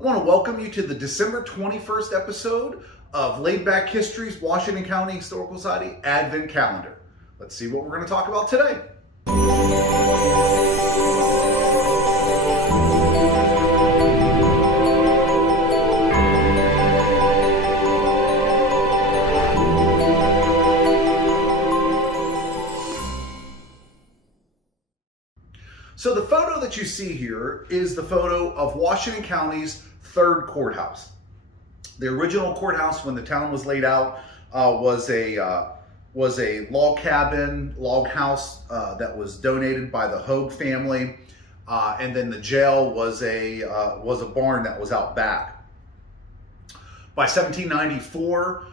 I want to welcome you to the December 21st episode of Laid Back History's Washington County Historical Society Advent Calendar. Let's see what we're going to talk about today. So the photo that you see here is the photo of Washington County's third courthouse. The original courthouse, when the town was laid out, was a log cabin, log house that was donated by the Hogue family, and then the jail was a barn that was out back. By 1794,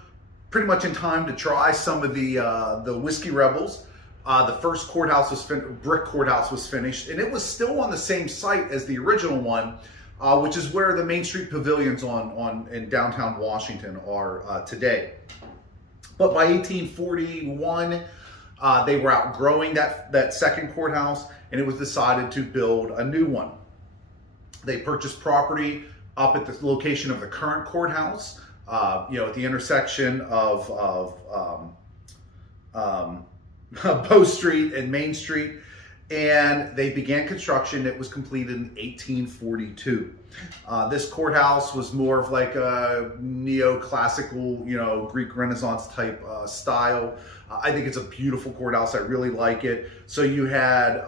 pretty much in time to try some of the whiskey rebels, the first courthouse brick courthouse was finished, and it was still on the same site as the original one, which is where the Main Street pavilions in downtown Washington are today. But by 1841, they were outgrowing that second courthouse, and it was decided to build a new one. They purchased property up at the location of the current courthouse, at the intersection of Bow Street and Main Street, and they began construction. It was completed in 1842. This courthouse was more of like a neoclassical, Greek Renaissance type style. I think it's a beautiful courthouse. I really like it. So you had,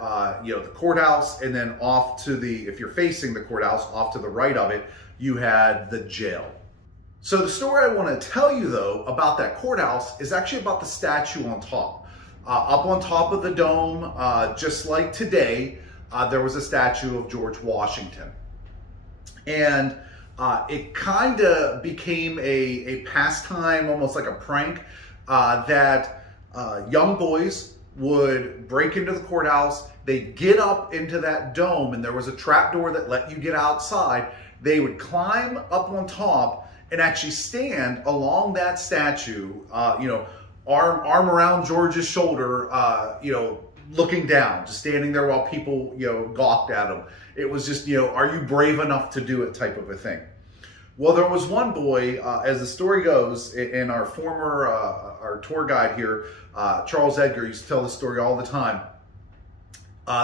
the courthouse, and then off to if you're facing the courthouse, off to the right of it, you had the jail. So the story I want to tell you, though, about that courthouse is actually about the statue on top. Up on top of the dome, just like today, there was a statue of George Washington. And it kind of became a pastime, almost like a prank, that young boys would break into the courthouse. They'd get up into that dome, and there was a trap door that let you get outside. They would climb up on top and actually stand along that statue, arm around George's shoulder, looking down, just standing there while people, gawked at him. It was just, are you brave enough to do it type of a thing. Well, there was one boy, as the story goes, and our former, our tour guide here, Charles Edgar, used to tell this story all the time.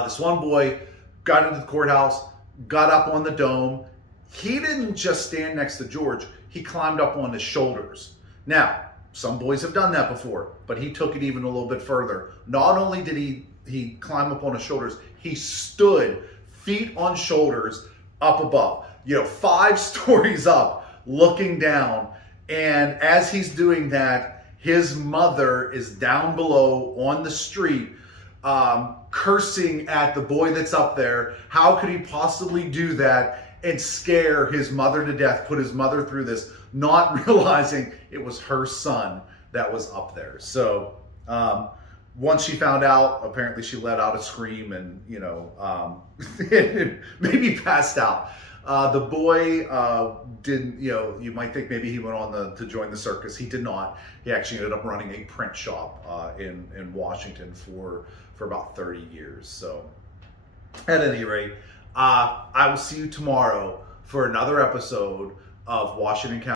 This one boy got into the courthouse, got up on the dome. He didn't just stand next to George, he climbed up on his shoulders. Now, some boys have done that before, but he took it even a little bit further. Not only did he climb up on his shoulders, he stood feet on shoulders up above, 5 stories up, looking down. And as he's doing that, his mother is down below on the street, cursing at the boy that's up there. How could he possibly do that and scare his mother to death, put his mother through this, not realizing it was her son that was up there. So once she found out, apparently she let out a scream and, maybe passed out. The boy didn't, you might think maybe he went on to join the circus. He did not. He actually ended up running a print shop in Washington for about 30 years. So at any rate, I will see you tomorrow for another episode of Washington County.